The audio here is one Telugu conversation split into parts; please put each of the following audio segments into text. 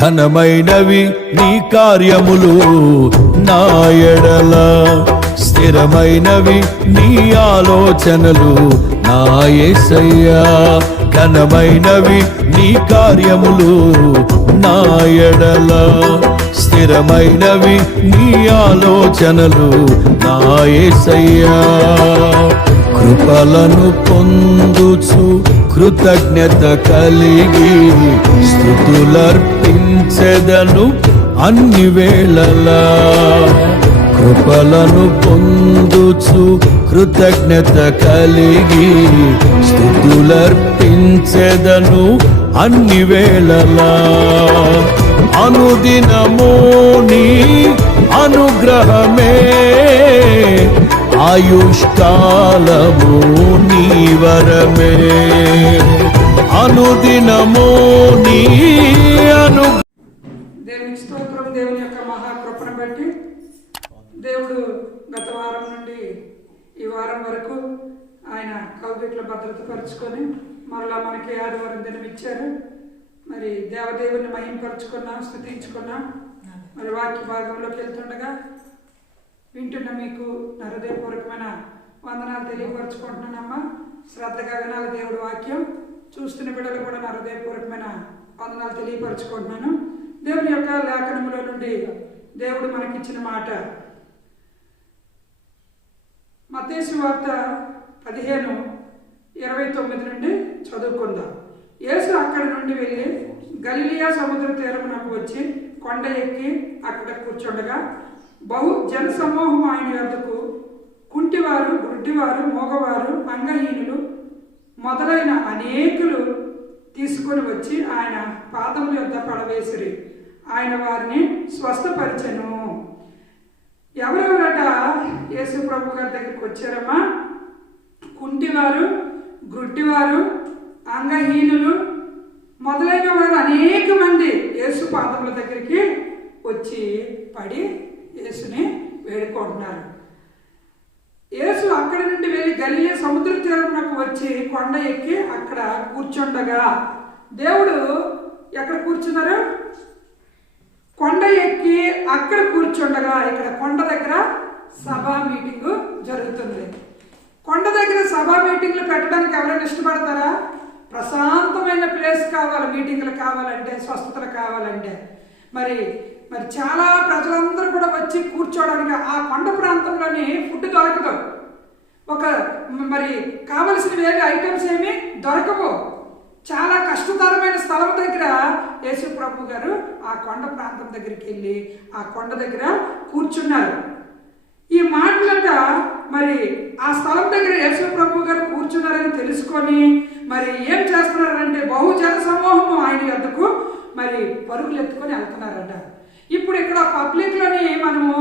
ఘనమైనవి నీ కార్యములు నా ఎడల, స్థిరమైనవి నీ ఆలోచనలు నా యేసయ్యా. ఘనమైనవి నీ కార్యములు నా ఎడల, స్థిరమైనవి నీ ఆలోచనలు నా యేసయ్యా. కృపలను పొందుచు కృతజ్ఞత కలిగి స్తుతులర్పించెదను అన్ని వేళలా. కృపలను పొందుచు కృతజ్ఞత కలిగి స్తుతులర్పించెదను అన్ని వేళలా. అనుదినము నీ అనుగ్రహమే, ఆయుష్కాలము నీ వరమే. అనుదినము నీ దేవునికి స్తోత్రం. దేవుని యొక్క మహాకృపను బట్టి దేవుడు గత వారం నుండి ఈ వారం వరకు ఆయన కౌగిట్లో భద్రతపరుచుకొని మరలా మనకి ఆదివారం దినం ఇచ్చారు. మరి దేవదేవుని మహింపరుచుకున్నాం, స్తుతించుకున్నాం. మరి వాక్య భాగంలోకి వెళ్తుండగా వింటున్న మీకు నా హృదయపూర్వకమైన వందనాలు తెలియపరచుకుంటున్నానమ్మా. శ్రద్ధగా వినాలి దేవుడి వాక్యం. చూస్తున్న బిడ్డలు కూడా నా హృదయపూర్వకమైన వందనాలు తెలియపరచుకుంటున్నాను. దేవుని యొక్క లేఖనములో నుండి దేవుడు మనకిచ్చిన మాట మత్తయి సువార్త 15:29 నుండి చదువుకుందాం. యేసు అక్కడి నుండి వెళ్ళి గలిలియా సముద్ర తీరమునకు వచ్చి కొండ ఎక్కి అక్కడ కూర్చుండగా బహు జన సమూహం ఆయన యొద్దకు కుంటివారు, గుడ్డివారు, మోగవారు, అంగహీనులు మొదలైన అనేకులు తీసుకొని వచ్చి ఆయన పాదముల యొద్ద పడవేసిరి. ఆయన వారిని స్వస్థపరిచెను. ఎవరెవరట యేసు ప్రభు గారి దగ్గరికి వచ్చారమ్మా? కుంటివారు, గుడ్డివారు, అంగహీనులు మొదలైన వారు అనేక మంది యేసు పాదముల దగ్గరికి వచ్చి పడి యేసుని వేడుకుంటున్నారు. యేసు అక్కడి నుండి వెళ్ళి గలిలే సముద్ర తీరమునకు వచ్చి కొండ ఎక్కి అక్కడ కూర్చుండగా, దేవుడు ఎక్కడ కూర్చున్నారు? కొండ ఎక్కి అక్కడ కూర్చుండగా. ఇక్కడ కొండ దగ్గర సభా మీటింగు జరుగుతుంది. కొండ దగ్గర సభా మీటింగ్లు పెట్టడానికి ఎవరైనా ఇష్టపడతారా? ప్రశాంతమైన ప్లేస్ కావాలి, మీటింగ్లు కావాలంటే, స్వస్థతలు కావాలంటే. మరి చాలా ప్రజలందరూ కూడా వచ్చి కూర్చోవడానికి ఆ కొండ ప్రాంతంలోని ఫుడ్ దొరకదు. మరి కావలసినవి ఏవి ఐటమ్స్ ఏమి దొరకవు. చాలా కష్టతరమైన స్థలం దగ్గర యేసు ప్రభు గారు ఆ కొండ ప్రాంతం దగ్గరికి వెళ్ళి ఆ కొండ దగ్గర కూర్చున్నారు. ఈ మాటలట మరి ఆ స్థలం దగ్గర యేసు ప్రభు గారు కూర్చున్నారని తెలుసుకొని మరి ఏం చేస్తున్నారంటే బహుజన సమూహము ఆయన యొద్దకు మరి పరుగులు ఎత్తుకొని వెళ్తున్నారట. ఇప్పుడు ఇక్కడ పబ్లిక్లోని మనము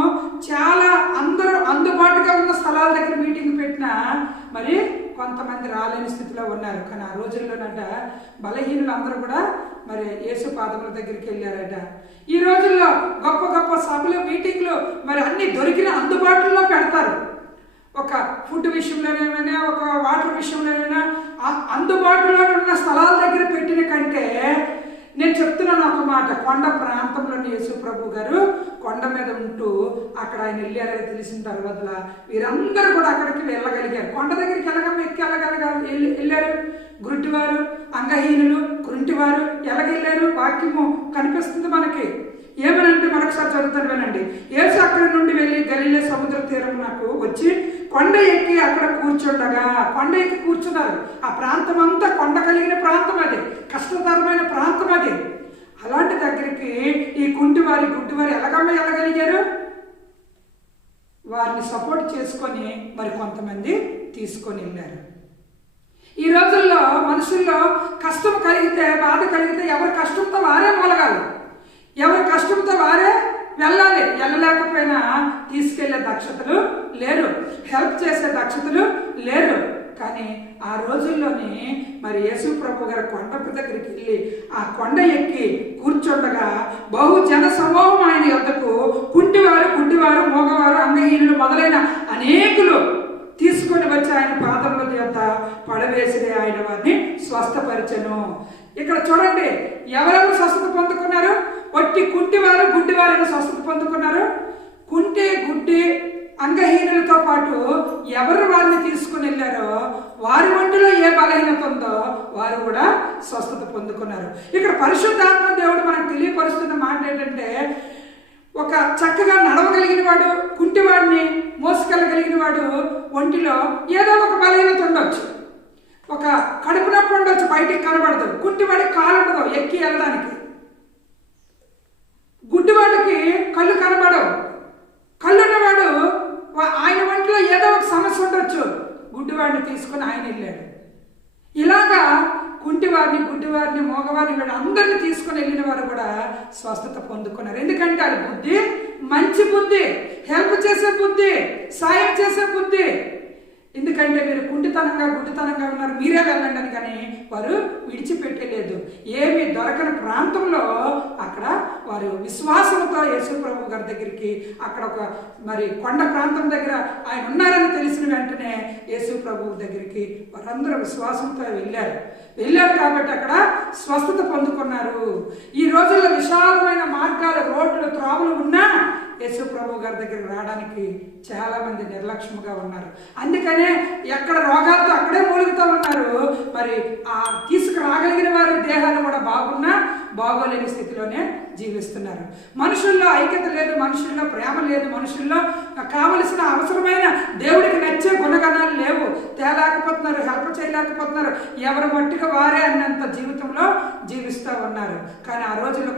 చాలా అందరూ అందుబాటుగా ఉన్న స్థలాల దగ్గర మీటింగ్ పెట్టినా మరి కొంతమంది రాలేని స్థితిలో ఉన్నారు. కానీ ఆ రోజుల్లోనట బలహీనులు అందరూ కూడా మరి యేసు పాదముల దగ్గరికి వెళ్ళారట. ఈ రోజుల్లో గొప్ప గొప్ప సభలు, మీటింగ్లు మరి అన్ని దొరికిన అందుబాటులో పెడతారు. ఒక ఫుడ్ విషయంలోనైనా, ఒక వాటర్ విషయంలోనైనా అందుబాటులో ఉన్న స్థలాల దగ్గర పెట్టిన కంటే నేను చెప్తున్నాను ఒక మాట. కొండ ప్రాంతంలోని యేసు ప్రభు గారు కొండ మీద ఉంటూ అక్కడ ఆయన వెళ్ళారని తెలిసిన తర్వాత వీరందరూ కూడా అక్కడికి వెళ్ళగలిగారు. కొండ దగ్గరికి వెళ్ళారు. గుడ్డివారు, అంగహీనులు, కుంటివారు ఎలాగెళ్ళారు? వాక్యము కనిపిస్తుంది మనకి. ఏమనంటే మరొకసారి చదువుతాను వినండి. యేసు అక్కడి నుండి వెళ్ళి గలిలే సముద్ర తీరమునకు వచ్చి కొండ ఎక్కి అక్కడ కూర్చుండగా. కొండ ఎక్కి కూర్చున్నారు. ఆ ప్రాంతం అంతా కొండ కలిగిన ప్రాంతం, అది కష్టతరమైన ప్రాంతం అది. అలాంటి దగ్గరికి ఈ కుంటివారి, గుడ్డివారు వెళ్ళగలిగారు? వారిని సపోర్ట్ చేసుకొని మరి కొంతమంది తీసుకొని వెళ్ళారు. ఈ రోజుల్లో మనుషుల్లో కష్టం కలిగితే, బాధ కలిగితే ఎవరి కష్టంతో వారే మొలగాలి, ఎవరి కష్టంతో వారే వెళ్ళాలి. వెళ్ళలేకపోయినా తీసుకెళ్లే దక్షతలు లేరు, హెల్ప్ చేసే దక్షతలు లేరు. కానీ ఆ రోజుల్లోనే మరి యేసు ప్రభు గారు కొండ దగ్గరికి వెళ్ళి ఆ కొండ ఎక్కి కూర్చుండగా బహుజన సమూహం ఆయన యొద్దకు కుంటివారు, గుడ్డివారు, మోగవారు, అంగహీనులు మొదలైన అనేకులు తీసుకొని వచ్చి ఆయన పాదముల యొద్ద పడవేసి ఆయన వారిని స్వస్థపరిచెను. ఇక్కడ చూడండి, ఎవరెవరు స్వస్థత పొందుకున్నారు? వారిని స్వస్థత పొందుకున్నారు? కుంటి, గుడ్డి, అంగహీనులతో పాటు ఎవరు వారిని తీసుకుని వెళ్ళారో వారి ఒంటిలో ఏ బలహీనత ఉందో వారు కూడా స్వస్థత పొందుకున్నారు. ఇక్కడ పరిశుద్ధాత్మ దేవుడు మనకు తెలియపరుస్తున్న మాట ఏంటంటే, ఒక చక్కగా నడవగలిగిన వాడు, కుంటివాడిని మోసుకెళ్ళగలిగిన వాడు ఒంటిలో ఏదో ఒక బలహీనత ఉండొచ్చు. ఒక కడుపు నొప్పి ఉండొచ్చు, బయటికి కనబడదు. కుంటివాడికి కాలు ఉండదు ఎక్కి వెళ్ళడానికి. గుడ్డివాడికి కళ్ళు కనబడవు. కళ్ళున్నవాడు ఆయన ఒంటిలో ఏదో ఒక సమస్య ఉండొచ్చు, గుడ్డివాడిని తీసుకుని ఆయన వెళ్ళాడు. ఇలాగా కుంటివారిని, గుడ్డివారిని, మోగవారిని వీడు అందరిని తీసుకుని వెళ్ళిన వారు కూడా స్వస్థత పొందుకున్నారు. ఎందుకంటే అది బుద్ధి, మంచి బుద్ధి, హెల్ప్ చేసే బుద్ధి, సాయం చేసే బుద్ధి. ఎందుకంటే మీరు కుంటితనంగా, గుడ్డితనంగా ఉన్నారు, మీరే వెళ్ళండి అని కానీ వారు విడిచిపెట్టలేదు. ఏమి దొరకని ప్రాంతంలో అక్కడ వారు విశ్వాసంతో యేసు ప్రభు గారి దగ్గరికి, అక్కడ ఒక మరి కొండ ప్రాంతం దగ్గర ఆయన ఉన్నారని తెలిసిన వెంటనే యేసు ప్రభు దగ్గరికి వారందరూ విశ్వాసంతో వెళ్ళారు కాబట్టి అక్కడ స్వస్థత పొందుకున్నారు. ఈ రోజుల్లో విశాలమైన మార్గాలు, రోడ్లు, త్రోవలు ఉన్నా యేసు ప్రభు గారి దగ్గరికి రావడానికి చాలా మంది నిర్లక్ష్యంగా ఉన్నారు. అందుకనే ఎక్కడ రోగాలతో అక్కడే మూలుగుతూ ఉన్నారు. మరి ఆ తీసుకురాగలిగిన వారి దేహాలు కూడా బాగున్నా బాగోలేని స్థితిలోనే జీవిస్తున్నారు. మనుషుల్లో ఐక్యత లేదు, మనుషుల్లో ప్రేమ లేదు, మనుషుల్లో కావలసిన అవసరమైన దేవుడికి నచ్చే గుణగణాలు లేవు. తేలేకపోతున్నారు, హెల్ప్ చేయలేకపోతున్నారు. ఎవరు మట్టిగా వారే అన్నంత జీవితంలో జీవిస్తూ ఉన్నారు. కానీ ఆ రోజుల్లో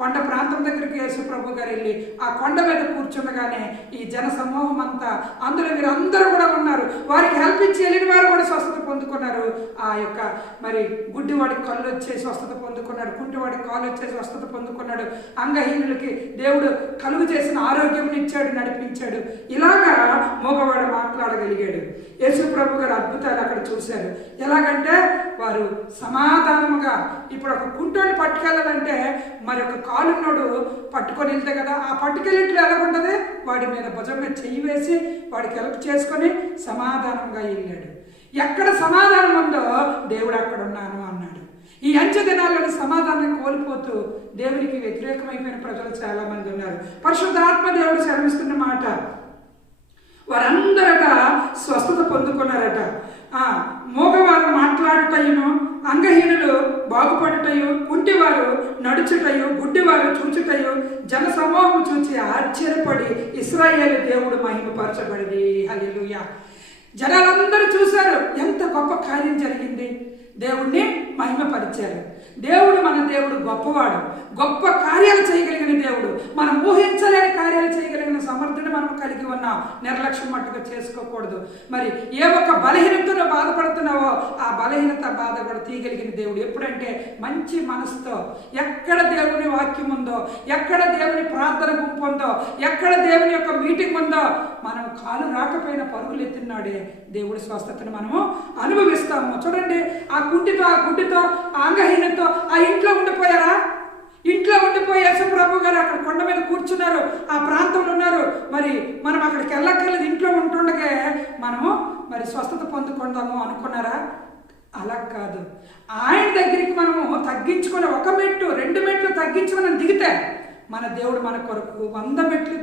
కొండ ప్రాంతం దగ్గరికి యేసు ప్రభు గారు వెళ్ళి ఆ కొండ మీద కూర్చుండగానే ఈ జన సమూహం అంతా, అందులో వీరందరూ కూడా ఉన్నారు. వారికి హెల్ప్ ఇచ్చి వెళ్ళిన వారు కూడా స్వస్థత పొందుకున్నారు. ఆ యొక్క మరి గుడ్డివాడికి కళ్ళు వచ్చే స్వస్థత పొందుకున్నాడు, కుంటివాడికి కాలు వచ్చే స్వస్థత పొందుకున్నాడు, అంగహీనులకి దేవుడు కలుగు చేసిన ఆరోగ్యం ఇచ్చాడు, నడిపించాడు. ఇలాగా మగవాడు మాట్లాడగలిగాడు. యేసు ప్రభు గారు అద్భుతాలు అక్కడ చూశారు. ఎలాగంటే వారు సమాధానముగా, ఇప్పుడు ఒక కుంటోని పట్టుకెళ్ళాలంటే మరి ఒక కాలున్నోడు పట్టుకొని వెళ్తే కదా, ఆ పట్టుకెళ్ళిట్లు ఎలాగుంటుంది, వాడి మీద భుజం మీద చెయ్యి వేసి వాడికి హెల్ప్ చేసుకొని సమాధానంగా వెళ్ళాడు. ఎక్కడ సమాధానం ఉందో దేవుడు అక్కడ ఉన్నాను అన్నాడు. ఈ అంచె దినాల్లోని సమాధానం కోల్పోతూ దేవునికి వ్యతిరేకమైపోయిన ప్రజలు చాలా మంది ఉన్నారు. పరిశుద్ధాత్మ దేవుడు శ్రమిస్తున్న మాట, వారందరట స్వస్థత పొందుకున్నారట. మోగవారు మాట్లాడుటయును, అంగహీనులు బాగుపడుటయు, కుంటివారు నడుచుటయు, గుడ్డివారు చూచుటయు, జన సమూహం చూచి ఆశ్చర్యపడి ఇశ్రాయేలు దేవుడు మహిమపరచబడింది. హల్లెలూయా. జనాలందరూ చూశారు, ఎంత గొప్ప కార్యం జరిగింది. దేవుణ్ణి మహిమపరిచారు. దేవుడు, మన దేవుడు గొప్పవాడు, గొప్ప కార్యాలు చేయగలిగిన దేవుడు, మనం ఊహించలేని కార్యాలు చేయగలిగిన సమర్థుడు మనం కలిగి ఉన్నాం. నిర్లక్ష్యం మట్టుగా చేసుకోకూడదు. మరి ఏ ఒక్క బలహీనతలో బాధపడుతున్నావో ఆ బలహీనత బాధ కూడా తీయగలిగిన దేవుడు. ఎప్పుడంటే మంచి మనసుతో, ఎక్కడ దేవుని వాక్యం ఉందో, ఎక్కడ దేవుని ప్రార్థన గుంపు ఉందో, ఎక్కడ దేవుని యొక్క మీటింగ్ ఉందో, మనం కాలు రాకపోయిన పరుగులు ఎత్తినాడే దేవుడి స్వస్థతను మనము అనుభవిస్తాము. చూడండి, ఆ కుంటితో, ఆ గుడ్డితో, ఆ అంగహీనతో ఆ ఇంట్లో ఉండిపోయారా? ఇంట్లో ఉండిపోయి యేసు ప్రభు గారు అక్కడ కొండ మీద కూర్చున్నారు, ఆ ప్రాంతంలో ఉన్నారు. మరి మనం అక్కడికి వెళ్ళక్కర్లేదు, ఇంట్లో ఉంటుండగా మనము మరి స్వస్థత పొందుకుందాము అనుకున్నారా? అలా కాదు. ఆయన దగ్గరికి మనము తగ్గించుకొని 1 మెట్టు 2 మెట్లు తగ్గించుకొని దిగితే మన దేవుడు మన కొరకు 100 మెట్లు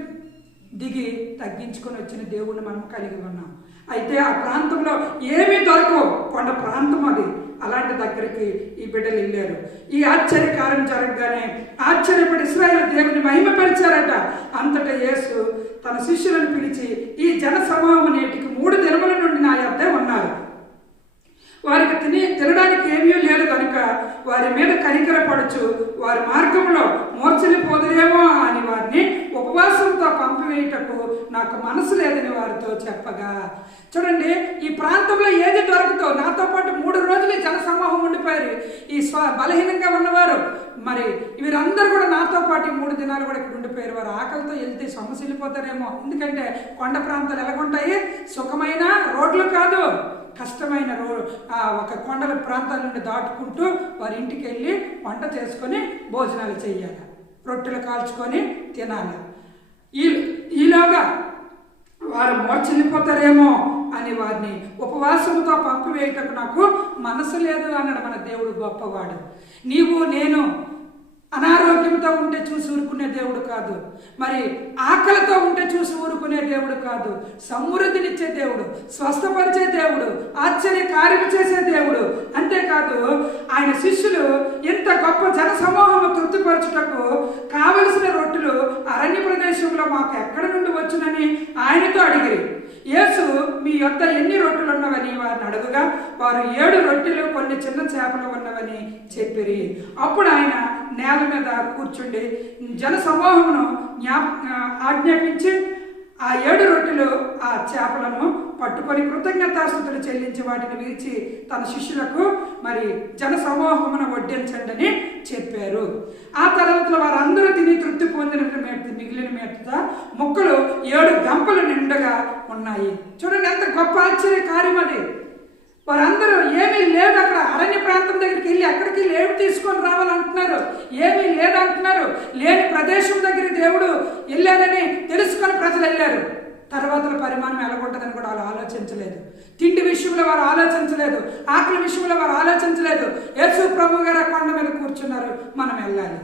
దిగి తగ్గించుకొని వచ్చిన దేవుడిని మనం కలిగి ఉన్నాం. అయితే ఆ ప్రాంతంలో ఏమీ దొరకవు, కొండ ప్రాంతం అది. అలాంటి దగ్గరికి ఈ బిడ్డలు వెళ్ళారు. ఈ ఆశ్చర్యకారం జరగగానే ఆశ్చర్యపడి ఇశ్రాయేలు దేవుని మహిమపరిచారట. అంతటా యేసు తన శిష్యులను పిలిచి, ఈ జన సమూహం నేటికి 3 దినముల నుండి నా యొద్ద ఉన్నారు. వారికి తినడానికి ఏమీ లేదు కనుక వారి మీద కనికరపడుచు వారి మార్గంలో మూర్ఛలిపోదురేమో అని వారిని ఉపవాసంతో పంపివేయుటకు నాకు మనసు లేదని వారితో చెప్పగా. చూడండి, ఈ ప్రాంతంలో ఏది దొరకదో, నాతో పాటు 3 రోజులు జన సమూహం ఉండిపోయారు. ఈ బలహీనంగా ఉన్నవారు, మరి వీరందరూ కూడా నాతో పాటు 3 దినాలు కూడా ఇక్కడ ఉండిపోయారు. వారు ఆకలితో వెళ్తే సమస్యలిపోతారేమో. ఎందుకంటే కొండ ప్రాంతాలు ఎలాగుంటాయి, సుఖమైన రోడ్లు కాదు, కష్టమైన ఒక కొండల ప్రాంతాల నుండి దాటుకుంటూ వారి ఇంటికి వెళ్ళి వంట చేసుకొని భోజనాలు చేయాలి, రొట్టెలు కాల్చుకొని తినాలి. ఈలోగా వారు మూర్ఛలిపోతారేమో అని వారిని ఉపవాసంతో పంపివేయటకు నాకు మనసు లేదు అన్నాడు. మన దేవుడు గొప్పవాడు. నీవు నేను అనారోగ్యంతో ఉంటే చూసి ఊరుకునే దేవుడు కాదు, మరి ఆకలితో ఉంటే చూసి ఊరుకునే దేవుడు కాదు, సమృద్ధినిచ్చే దేవుడు, స్వస్థపరిచే దేవుడు, ఆశ్చర్య కార్యము చేసే దేవుడు. అంతేకాదు ఆయన శిష్యులు ఇంత గొప్ప జన సమూహము తృప్తిపరచుటకు కావలసిన రొట్టెలు అరణ్య ప్రదేశంలో మాకు ఎక్కడి నుండి వచ్చునని ఆయనతో అడిగిరి. యేసు మీ యొద్ద ఎన్ని రొట్టెలు ఉన్నవని వారిని అడుగుగా వారు 7 రొట్టెలు కొన్ని చిన్న చేపలు ఉన్నవని చెప్పిరి. అప్పుడు ఆయన నేల మీద కూర్చుండి జన సమూహమును ఆజ్ఞాపించి ఆ 7 రొట్టెలు ఆ చేపలను పట్టుకొని కృతజ్ఞతాస్తుతులు చెల్లించి వాటిని విరిచి తన శిష్యులకు మరి జన సమూహమును వడ్డించండి అని చెప్పారు. ఆ తర్వాత వారందరూ తిని తృప్తి పొందిన మిగిలిన మీట ముక్కలు 7 గంపలు నిండుగా ఉన్నాయి. చూడండి ఎంత గొప్ప ఆశ్చర్య కార్యం అది. వారందరూ ఏమీ లేదు, అక్కడ అరణ్య ప్రాంతం దగ్గరికి వెళ్ళి అక్కడికి లేవు తీసుకొని రావాలంటున్నారు, ఏమీ లేదంటున్నారు. లేని ప్రదేశం దగ్గర దేవుడు వెళ్ళారని తెలుసుకొని ప్రజలు వెళ్ళారు. తర్వాత పరిమాణం ఎలాగుంటుందని కూడా వాళ్ళు ఆలోచించలేదు. తిండి విషయంలో వారు ఆలోచించలేదు, ఆకలి విషయంలో వారు ఆలోచించలేదు. యేసు ప్రభు గారు కొండ మీద కూర్చున్నారు, మనం వెళ్ళాలి.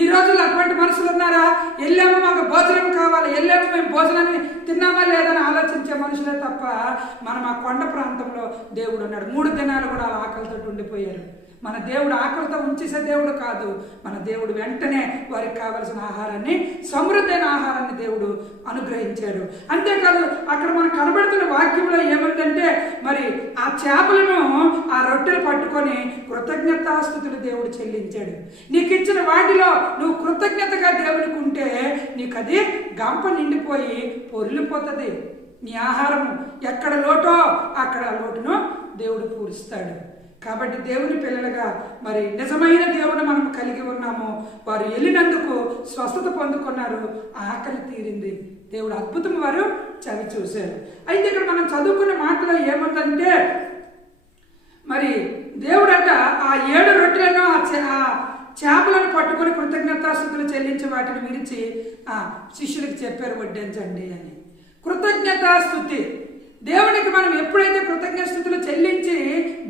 ఈ రోజుల్లో అటువంటి మనుషులు ఉన్నారా? వెళ్ళాము మాకు భోజనం కావాలి, వెళ్ళాము మేము భోజనాన్ని తిన్నామా లేదని ఆలోచించే మనుషులే తప్ప మనం ఆ కొండ ప్రాంతంలో దేవుడు ఉన్నాడు. 3 దినాలు కూడా ఆకలితో ఉండిపోయారు. మన దేవుడు ఆకలితో ఉంచేసే దేవుడు కాదు. మన దేవుడు వెంటనే వారికి కావలసిన ఆహారాన్ని, సమృద్ధైన ఆహారాన్ని దేవుడు అనుగ్రహించాడు. అంతేకాదు అక్కడ మనకు కనబడుతున్న వాక్యంలో ఏముందంటే మరి ఆ చేపలను ఆ రొట్టెలు పట్టుకొని కృతజ్ఞతాస్తుతులు దేవుడు చెల్లించాడు. నీకు ఇచ్చిన వాటిలో నువ్వు కృతజ్ఞతగా దేవునికి ఉంటే నీకు అది గంప నిండిపోయి పొర్లిపోతుంది. నీ ఆహారము ఎక్కడ లోటో అక్కడ లోటును దేవుడు పూరిస్తాడు. కాబట్టి దేవుని పిల్లలుగా మరి నిజమైన దేవుని మనం కలిగి ఉన్నాము. వారు వెళ్ళినందుకు స్వస్థత పొందుకున్నారు, ఆకలి తీరింది, దేవుడు అద్భుతం వారు చవి చూశారు. అయితే ఇక్కడ మనం చదువుకున్న మాటలో ఏముందంటే మరి దేవుడట ఆ 7 రొట్టెలను ఆ చేపలను పట్టుకొని కృతజ్ఞతాస్తుతులు చెల్లించి వాటిని విరిచి శిష్యులకు చెప్పారు, వడ్డించండి అని. కృతజ్ఞతాస్తుతి దేవునికి మనం ఎప్పుడైతే కృతజ్ఞతాస్తుతులు చెల్లించి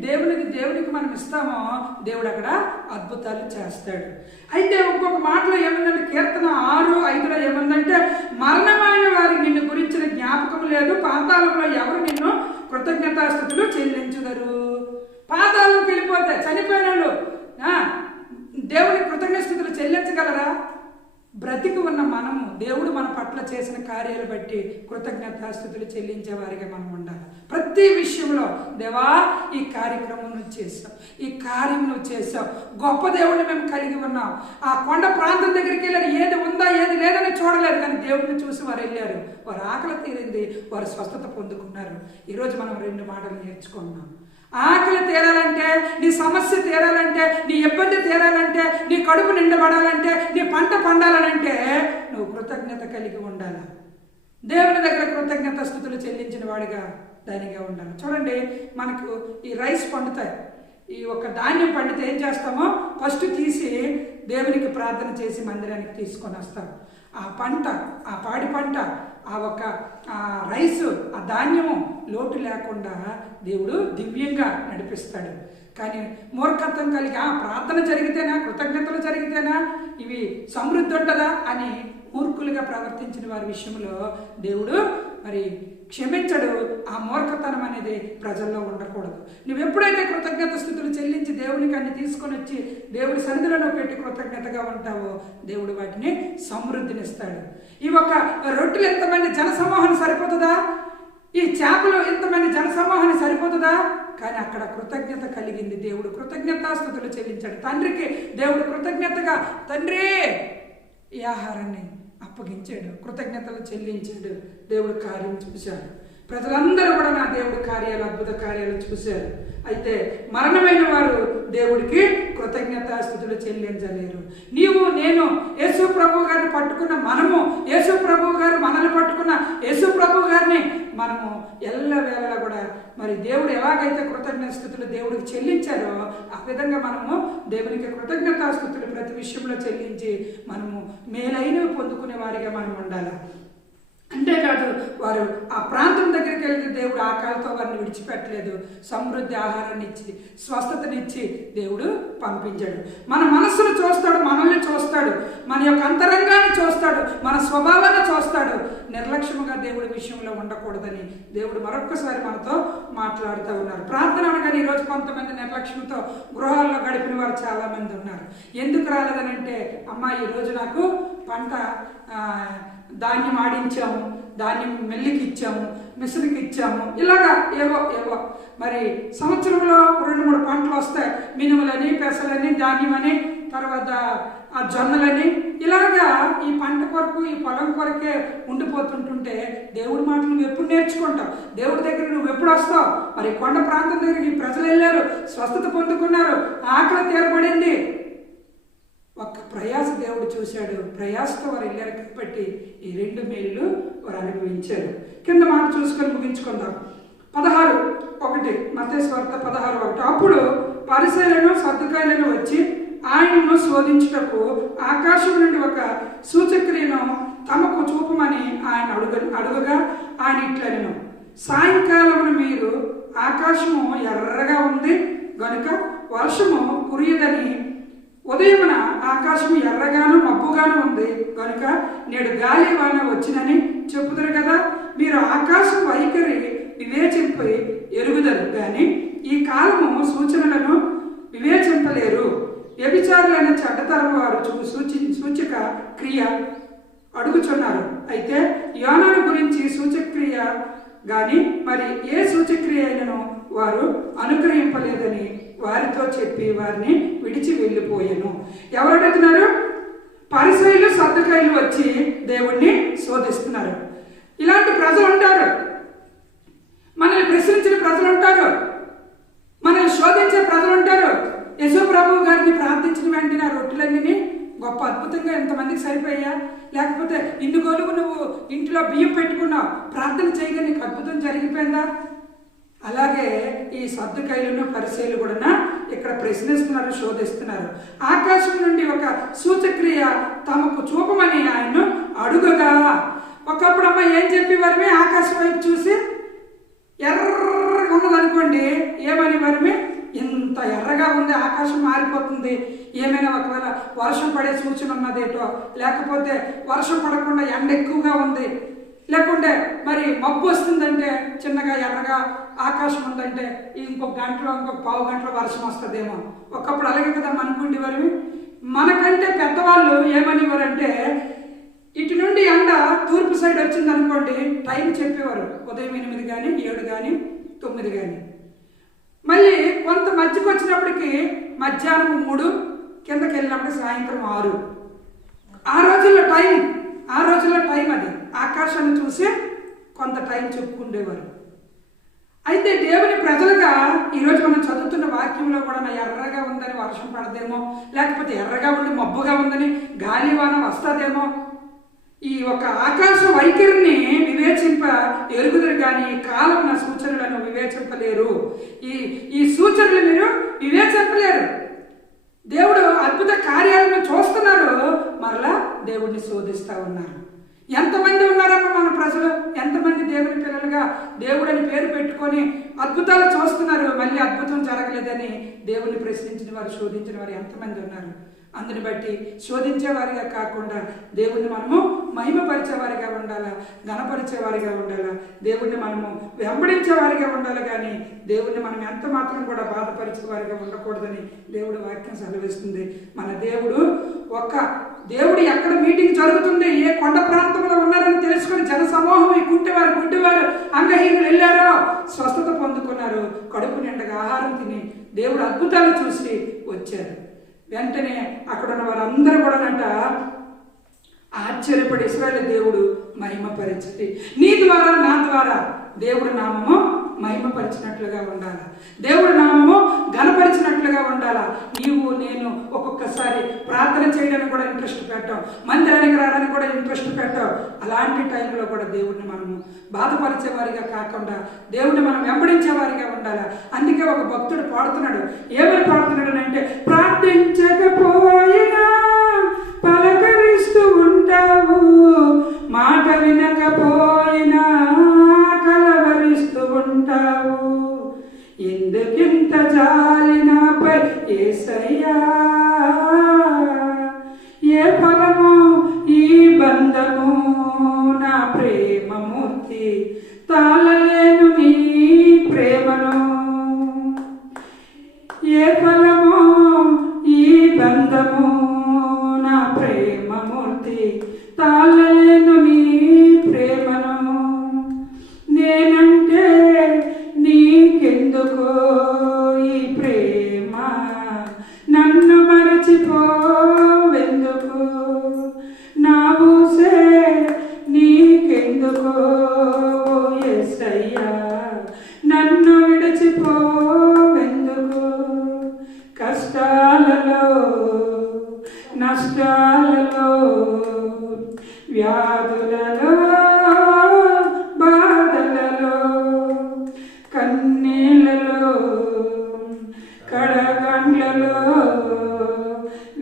దేవునికి మనం ఇస్తామో దేవుడు అక్కడ అద్భుతాలు చేస్తాడు. అయితే ఇంకొక మాటలో ఏముందంటే కీర్తన 6:5లో ఏముందంటే మరణమైన వారికి నిన్ను గురించిన జ్ఞాపకం లేదు, పాతాళంలో ఎవరు నిన్ను కృతజ్ఞతాస్తుతులు చెల్లించుదరు. పాతాళంకి వెళ్ళిపోతే చనిపోయిన వాళ్ళు దేవునికి కృతజ్ఞతాస్తుతులు చెల్లించగలరా? బ్రతికి ఉన్న మనము దేవుడు మన పట్ల చేసిన కార్యాలు బట్టి కృతజ్ఞతాస్తుతులు చెల్లించే వారిగా మనం ఉండాలి. ప్రతి విషయంలో దేవా ఈ కార్యక్రమం నువ్వు చేసావు, ఈ కార్యం నువ్వు చేసావు, గొప్ప దేవుడిని మేము కలిగి ఉన్నాం. ఆ కొండ ప్రాంతం దగ్గరికి వెళ్ళారు, ఏది ఉందా ఏది లేదని చూడలేదు, కానీ దేవుడిని చూసి వారు వెళ్ళారు, వారు ఆకలి తీరింది, వారు స్వస్థత పొందుకున్నారు. ఈరోజు మనం 2 మాటలు నేర్చుకున్నాం. ఆకలి తీరాలంటే, నీ సమస్య తీరాలంటే, నీ ఇబ్బంది తీరాలంటే, నీ కడుపు నిండబడాలంటే, నీ పంట పండాలంటే నువ్వు కృతజ్ఞత కలిగి ఉండాలి. దేవుని దగ్గర కృతజ్ఞతాస్తుతులు చెల్లించిన వాడిగా దానిగా ఉండాలి. చూడండి, మనకు ఈ రైస్ పండుతాయి, ఈ ఒక ధాన్యం పండితే ఏం చేస్తామో ఫస్ట్ తీసి దేవునికి ప్రార్థన చేసి మందిరానికి తీసుకొని వస్తాం. ఆ పంట, ఆ పాడి పంట, ఆ రైసు, ఆ ధాన్యము లోటు లేకుండా దేవుడు దివ్యంగా నడిపిస్తాడు. కానీ మూర్ఖత్వం కలిగి ప్రార్థన జరిగితేనా, కృతజ్ఞతలు జరిగితేనా ఇవి సమృద్ధి ఉంటుందా అని మూర్ఖులుగా ప్రవర్తించిన వారి విషయంలో దేవుడు మరి క్షమించడు. ఆ మూర్ఖతనం అనేది ప్రజల్లో ఉండకూడదు. నువ్వు ఎప్పుడైతే కృతజ్ఞతాస్తుతులు చెల్లించి దేవునికి అన్ని తీసుకొని వచ్చి దేవుడి సన్నిధిలో పెట్టి కృతజ్ఞతగా ఉంటావో దేవుడు వాటిని సమృద్ధినిస్తాడు. ఈ ఒక రొట్టెలు ఎంతమంది జనసమూహాన్ని సరిపోతుందా? ఈ చేపలు ఎంతమంది జనసమూహాన్ని సరిపోతుందా? కానీ అక్కడ కృతజ్ఞత కలిగింది. దేవుడు కృతజ్ఞతాస్తుతులు చెల్లించాడు. తండ్రికి దేవుడు కృతజ్ఞతగా తండ్రి ఈ ఆహారాన్ని అప్పగించాడు, కృతజ్ఞతలు చెల్లించాడు. దేవుడు కార్యం చూశాడు. ప్రజలందరూ కూడా నా దేవుడి కార్యాలు, అద్భుత కార్యాలు చూశారు. అయితే మరణమైన వారు దేవుడికి కృతజ్ఞతాస్తుతులు చెల్లించలేరు. నీవు నేను యేసు ప్రభు గారిని పట్టుకున్న మనము, యేసు ప్రభు గారు మనల్ని పట్టుకున్న యేసు ప్రభు గారిని మనము ఎల్లవేళలా కూడా మరి దేవుడు ఎలాగైతే కృతజ్ఞతాస్తుతులు దేవుడికి చెల్లించారో ఆ విధంగా మనము దేవునికి కృతజ్ఞతాస్తుతులు ప్రతి విషయంలో చెల్లించి మనము మేలైనవి పొందుకునే వారిగా మనం ఉండాలి. అంతేకాదు వారు ఆ ప్రాంతం దగ్గరికి వెళ్తే దేవుడు ఆకలితో వారిని విడిచిపెట్టలేదు. సమృద్ధి ఆహారాన్ని ఇచ్చి స్వస్థతనిచ్చి దేవుడు పంపించాడు. మన మనస్సును చూస్తాడు, మనల్ని చూస్తాడు, మన యొక్క అంతరంగాన్ని చూస్తాడు, మన స్వభావాన్ని చూస్తాడు. నిర్లక్ష్యంగా దేవుడి విషయంలో ఉండకూడదని దేవుడు మరొక్కసారి మనతో మాట్లాడుతూ ఉన్నారు. ప్రార్థన అనగానే ఈరోజు కొంతమంది నిర్లక్ష్యంతో గృహాల్లో గడిపిన వారు చాలామంది ఉన్నారు. ఎందుకు రాలేదనంటే, అమ్మ ఈరోజు నాకు పంట ధాన్యం ఆడించాము, ధాన్యం మెల్లికి ఇచ్చాము, మిషన్కి ఇచ్చాము, ఇలాగా ఏవో మరి సంవత్సరంలో 2-3 పంటలు వస్తాయి. మినుములని, పెసలని, ధాన్యం అని, తర్వాత ఆ జొన్నలని, ఇలాగా ఈ పంట కొరకు ఈ పొలం కొరకే ఉండిపోతుంటుంటే దేవుడి మాటలు నువ్వు ఎప్పుడు నేర్చుకుంటావు? దేవుడి దగ్గర నువ్వు ఎప్పుడు వస్తావు? మరి కొండ ప్రాంతం దగ్గరికి ప్రజలు వెళ్ళారు, స్వస్థత పొందుకున్నారు, ఆకలి తీరబడింది. ఒక్క ప్రయాస దేవుడు చూశాడు. ప్రయాసతో వారు వెళ్ళారు కాబట్టి ఈ 2 మేళ్ళు వారు అనుభవించారు. కింద మాట చూసుకొని ముగించుకుందాం. 16:1 మత్తయి సువార్త 16:1. అప్పుడు పరిసయ్యులను సద్దుకాయులను వచ్చి ఆయనను శోధించుటకు ఆకాశం నుండి ఒక సూచక్రియను తమకు చూపమని ఆయన అడుగగా ఆయన ఇట్లనెను, సాయంకాలమున మీరు ఆకాశము ఎర్రగా ఉంది గనుక వర్షము కురియదని, ఉదయమున ఆకాశం ఎర్రగాను మబ్బుగాను ఉంది కనుక నేడు గాలి వాన వచ్చినని చెప్పుదురు కదా. మీరు ఆకాశం వైఖరి వివేచింపై ఎరుగుదరు కానీ ఈ కాలము సూచనలను వివేచింపలేరు. వ్యభిచారులైన చెడ్డతరం వారు సూచక క్రియ అడుగుచున్నారు. అయితే యోనాను గురించి సూచక్రియ కానీ మరి ఏ సూచక్రియ అయినను వారు అనుగ్రహింపలేదని వారితో చెప్పి వారిని విడిచి వెళ్ళిపోయాను. ఎవరు అడుగుతున్నారు? పరిసయ్యులు సద్దుకాయులు వచ్చి దేవుణ్ణి శోధిస్తున్నారు. ఇలాంటి ప్రజలు ఉంటారు, మనల్ని ప్రశ్నించిన ప్రజలు ఉంటారు, మనల్ని శోధించే ప్రజలు ఉంటారు. యేసు ప్రభువు గారిని ప్రార్థించిన వెంటనే ఆ రొట్టెలన్నీ గొప్ప అద్భుతంగా ఎంతమందికి సరిపోయా? లేకపోతే ఇన్ని గోలుగు నువ్వు ఇంట్లో బియ్యం పెట్టుకున్నావు, ప్రార్థన చేయగా నీకు అద్భుతం జరిగిపోయిందా? అలాగే ఈ సద్దుకాయులను పరిసయ్యులు కూడా ఇక్కడ ప్రశ్నిస్తున్నారు, శోధిస్తున్నారు. ఆకాశం నుండి ఒక సూచక్రియ తమకు చూపమని ఆయన్ను అడుగగా, ఒకప్పుడు అమ్మ ఏం చెప్పేవారమే? ఆకాశం వైపు చూసి ఎర్రగా ఉన్నదనుకోండి, ఏమని వారమే? ఇంత ఎర్రగా ఉంది, ఆకాశం మారిపోతుంది, ఏమైనా ఒకవేళ వర్షం పడే సూచన ఉన్నదేటో, లేకపోతే వర్షం పడకుండా ఎండ ఎక్కువగా ఉంది, లేకుంటే మరి మబ్బు వస్తుందంటే చిన్నగా ఎర్రగా ఆకాశం ఉందంటే ఇంకొక గంటలో ఇంకొక పావు గంటలో వర్షం వస్తుందేమో. ఒకప్పుడు అలాగే కదా అనుకుంటేవారు. మనకంటే పెద్దవాళ్ళు ఏమనేవారంటే, ఇటు నుండి ఎండ తూర్పు సైడ్ వచ్చింది అనుకోండి, టైం చెప్పేవారు. ఉదయం 8 కానీ 7 కానీ 9 కానీ. మళ్ళీ కొంత మధ్యకి వచ్చినప్పటికి మధ్యాహ్నం 3, కిందకి వెళ్ళినప్పుడు సాయంత్రం 6. ఆ రోజుల్లో టైం అది ఆకాశాన్ని చూసి కొంత టైం చెప్పుకుండేవారు. అయితే దేవుని ప్రజలుగా ఈరోజు మనం చదువుతున్న వాక్యంలో కూడా ఎర్రగా ఉందని వర్షం పడదేమో, లేకపోతే ఎర్రగా ఉండి మబ్బుగా ఉందని గాలివాన వస్తుందేమో, ఈ ఒక ఆకాశ వైఖరిని వివేచింప ఎరుగుదరు కానీ కాలమున సూచనలను వివేచింపలేరు. ఈ సూచనలు మీరు వివేచింపలేరు. దేవుడు అద్భుత కార్యాలను చూస్తున్నారు, మరలా దేవుడిని శోధిస్తూ ఉన్నారు. ఎంతమంది ఉన్నారమ్మా మన ప్రజలు? ఎంతమంది దేవుని పిల్లలుగా దేవుడని పేరు పెట్టుకొని అద్భుతాలు చూస్తున్నారు, మళ్ళీ అద్భుతం జరగలేదని దేవుని ప్రశ్నించిన వారు, శోధించిన వారు ఎంతమంది ఉన్నారు? అందుని బట్టి శోధించేవారిగా కాకుండా దేవుణ్ణి మనము మహిమపరిచేవారిగా ఉండాలా, ఘనపరిచేవారిగా ఉండాలా, దేవుణ్ణి మనము వెంబడించేవారిగా ఉండాలి. కానీ దేవుణ్ణి మనం ఎంత మాత్రం కూడా బాధపరిచేవారిగా ఉండకూడదని దేవుడు వాక్యం సెలవిస్తుంది. మన దేవుడు ఎక్కడ మీటింగ్ జరుగుతుంది, ఏ కొండ ప్రాంతంలో ఉన్నారని తెలుసుకొని జన సమూహం ఈ గుడ్డివారు అంగహీనులు వెళ్ళారో స్వస్థత పొందుకున్నారు, కడుపు నిండగా ఆహారం తిని దేవుడు అద్భుతాలు చూసి వచ్చారు. వెంటనే అక్కడ ఉన్న వారందరూ కూడా ఆశ్చర్యపడి ఇశ్రాయేలు దేవుడు మహిమపరిచింది. నీ ద్వారా నా ద్వారా దేవుడు నామము మహిమపరిచినట్లుగా ఉండాలా, దేవుడు నామము ఘనపరిచినట్లుగా ఉండాలా. నీవు నేను ఒక్కొక్కసారి ప్రార్థన చేయడానికి కూడా ఇంట్రెస్ట్ పెట్టాం, మందిరానికి రావడానికి కూడా ఇంట్రెస్ట్ పెట్టాం. అలాంటి టైంలో కూడా దేవుడిని మనము బాధపరిచేవారిగా కాకుండా దేవుడిని మనం వెంబడించేవారిగా ఉండాలా. అందుకే ఒక భక్తుడు పాడుతున్నాడు. ఏమని పాడుతున్నాడు అంటే, ప్రార్థించకపోయినా పలకరిస్తూ ఉంటావు, మాట వినకపో శాంతి తాళలేను నీ ప్రేమను నేనంటే నీకెందుకో ఈ ప్రేమ నన్ను మరచిపోవెందుకు నా ఊసే నీకెందుకో యేసయ్యా నన్ను విడిచిపోవెందుకు కష్టాలలో నష్టాలలో వ్యాధులలో బాధలలో కన్నీళ్ళలో కడగండ్లలో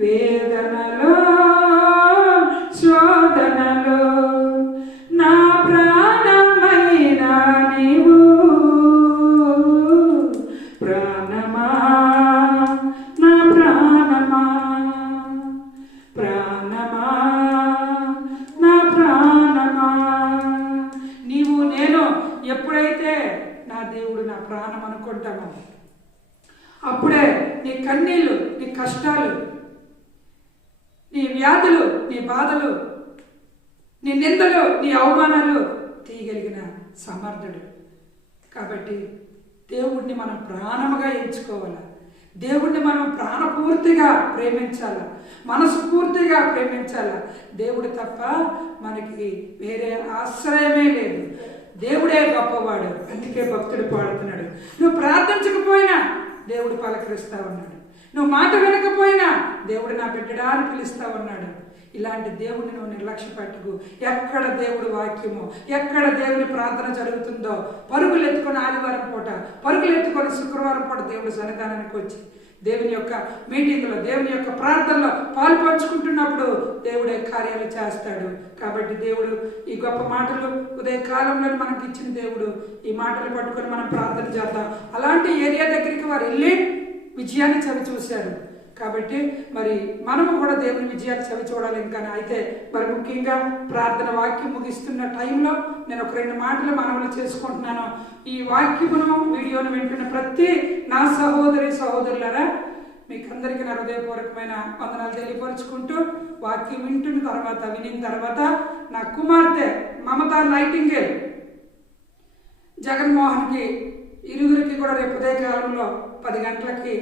వేదనలో శోధనలో నా ప్రాణమైన నీవు ప్రాణమా నా ప్రాణమా ప్రాణమా నా ప్రాణమా నీవు నేను ఎప్పుడైతే నా దేవుడు నా ప్రాణం అనుకుంటామో అప్పుడే నీ కన్నీళ్ళు నీ కష్టాలు నీ వ్యాధులు నీ బాధలు నీ నిందలు నీ అవమానాలు తీయగలిగిన సమర్థుడు. కాబట్టి దేవుడిని మనం ప్రాణముగా ఎంచుకోవాలి. దేవుడిని మనం ప్రాణపూర్తిగా ప్రేమించాలి, మనస్ఫూర్తిగా ప్రేమించాలి. దేవుడు తప్ప మనకి వేరే ఆశ్రయమే లేదు. దేవుడే గొప్పవాడు. అందుకే భక్తుడు పాడుతున్నాడు, నువ్వు ప్రార్థించకపోయినా దేవుడు పలకరిస్తా ఉన్నాడు, నువ్వు మాట వినకపోయినా దేవుడు నా బిడ్డడా అని పిలుస్తా ఉన్నాడు. ఇలాంటి దేవుడిని నువ్వు నిర్లక్ష్య పెట్టకు. ఎక్కడ దేవుడు వాక్యమో, ఎక్కడ దేవుని ప్రార్థన జరుగుతుందో పరుగులు ఎత్తుకొని ఆదివారం పూట, పరుగులు ఎత్తుకొని శుక్రవారం పూట దేవుడి సన్నిధానానికి వచ్చి దేవుని యొక్క మీటింగ్లో, దేవుని యొక్క ప్రార్థనలో పాలు పంచుకుంటున్నప్పుడు దేవుడే కార్యాలు చేస్తాడు. కాబట్టి దేవుడు ఈ గొప్ప మాటలు ఉదయకాలంలో మనకి ఇచ్చిన దేవుడు ఈ మాటలు పట్టుకొని మనం ప్రార్థన చేద్దాం. అలాంటి ఏరియా దగ్గరికి వారు వెళ్ళి విజయాన్ని చవి చూశారు. కాబట్టి మరి మనము కూడా దేవుని విజయాన్ని చవి చూడాలి. ఇంకా అయితే మరి ముఖ్యంగా ప్రార్థన వాక్యం ముగిస్తున్న టైంలో నేను ఒక 2 మాటలు మనవులు చేసుకుంటున్నాను. ఈ వాక్యమును వీడియోను వింటున్న ప్రతి నా సహోదరి సహోదరులారా మీకు అందరికీ నా హృదయపూర్వకమైన వందనాలు తెలియపరుచుకుంటూ, వాక్యం వింటున్న తర్వాత వినిన తర్వాత నా కుమార్తె మమతా నైటింగేల్ జగన్మోహన్కి ఇరువురికి కూడా రేపు ఉదయకాలంలో 10 గంటలకి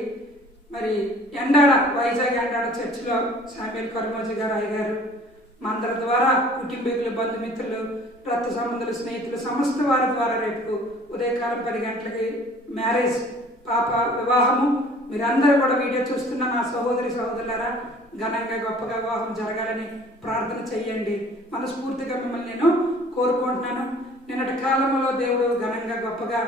మరి ఎండాడ వైజాగ్ ఎండాడ చర్చిలో శామ్యూల్ కర్మోజీ గారు అయ్యగారు మందర ద్వారా కుటుంబీకులు బంధుమిత్రులు రక్త సంబంధులు స్నేహితులు సమస్త వారి ద్వారా రేపు ఉదయకాలం 10 గంటలకి మ్యారేజ్ పాప వివాహము. మీరందరూ కూడా వీడియో చూస్తున్న నా సహోదరి సహోదరులారా ఘనంగా గొప్పగా వివాహం జరగాలని ప్రార్థన చెయ్యండి. మనస్ఫూర్తిగా మిమ్మల్ని నేను కోరుకుంటున్నాను. నిన్నటి కాలంలో దేవుడు ఘనంగా గొప్పగా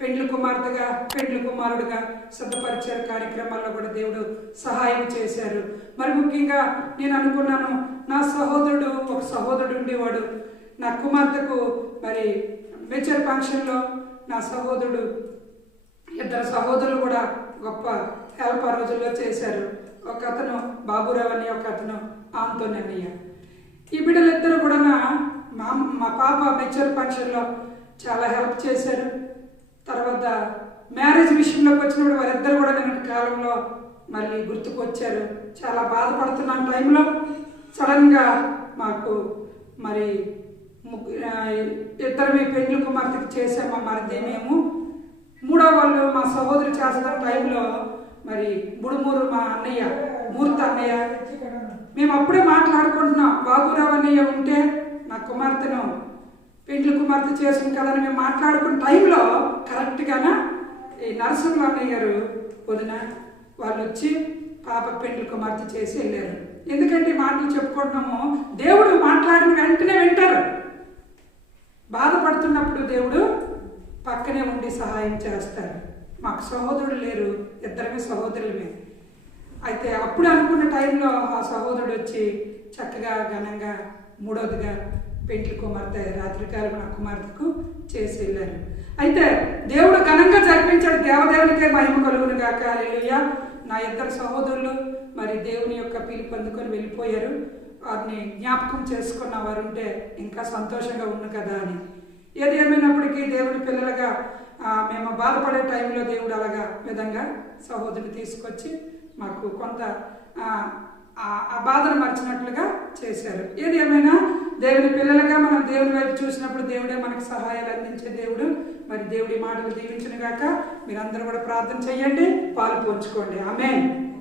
పెండ్లి కుమార్తెగా పెండ్లి కుమారుడుగా సిద్ధపరిచారు. కార్యక్రమాల్లో కూడా దేవుడు సహాయం చేశారు. మరి ముఖ్యంగా నేను అనుకున్నాను, నా సహోదరుడు ఒక సహోదరుడు ఉండేవాడు. నా కుమార్తెకు మరి మేచర్ ఫంక్షన్లో నా సహోదరుడు 2 సహోదరులు కూడా గొప్ప హెల్ప్ ఆ రోజుల్లో చేశారు. ఒక అతను బాబురావు అని, ఒక అతను ఆంతోని అన్నయ్య. ఈ బిడ్డలిద్దరూ కూడా మా పాప మేచర్ ఫంక్షన్లో చాలా హెల్ప్ చేశారు. తర్వాత మ్యారేజ్ విషయంలోకి వచ్చినప్పుడు వారిద్దరు కూడా నిన్నటి కాలంలో మళ్ళీ గుర్తుకొచ్చారు. చాలా బాధపడుతున్న టైంలో సడన్గా మాకు మరి 2 పెండ్లి కుమార్తెకి చేసాము. మరిది మేము 3వ వాళ్ళు మా సహోదరు చేస్తున్న టైంలో మరి బుడుమూరు మా అన్నయ్య మూర్తి అన్నయ్య మేము అప్పుడే మాట్లాడుకుంటున్నాం. బాబురావు అన్నయ్య ఉంటే నా కుమార్తెను పెండ్లి కుమార్తె చేసింది కదని మేము మాట్లాడుకున్న టైంలో కరెక్ట్గానా ఈ నరసింహ అన్నయ్య గారు వదిన వాళ్ళు వచ్చి పాప పెండ్లి కుమార్తె చేసి వెళ్ళారు. ఎందుకంటే ఈ మాటలు చెప్పుకుంటున్నాము, దేవుడు మాట్లాడిన వెంటనే వింటారు. బాధపడుతున్నప్పుడు దేవుడు పక్కనే ఉండి సహాయం చేస్తారు. మాకు సహోదరుడు లేరు, 2 సహోదరులమే. అయితే అప్పుడు అనుకున్న టైంలో ఆ సహోదరుడు వచ్చి చక్కగా ఘనంగా 3వదిగా పెండ్లి కుమార్తె రాత్రికాలం నా కుమార్తెకు చేసి వెళ్ళారు. అయితే దేవుడు ఘనంగా జరిపించాడు. దేవదేవునికే మహిమ కలుగును గాక. హల్లెలూయా. నా 2 సహోదరులు మరి దేవుని యొక్క పిలుపు అందుకొని వెళ్ళిపోయారు. వారిని జ్ఞాపకం చేసుకున్న వారు ఉంటే ఇంకా సంతోషంగా ఉంది కదా అని. ఏది ఏమైనప్పటికీ దేవుని పిల్లలుగా మేము బాధపడే టైంలో దేవుడు అలాగా విధంగా సహోదరుని తీసుకొచ్చి మాకు కొంత ఆ బాధను మర్చినట్లుగా చేశారు. ఏది ఏమైనా దేవుని పిల్లలుగా మనం దేవుని వైపు చూసినప్పుడు దేవుడే మనకు సహాయాలు అందించే దేవుడు. మరి దేవుడి మాటలు దీవించును గాక. మీరందరూ కూడా ప్రార్థన చేయండి, పాలు పంచుకోండి. ఆమేన్.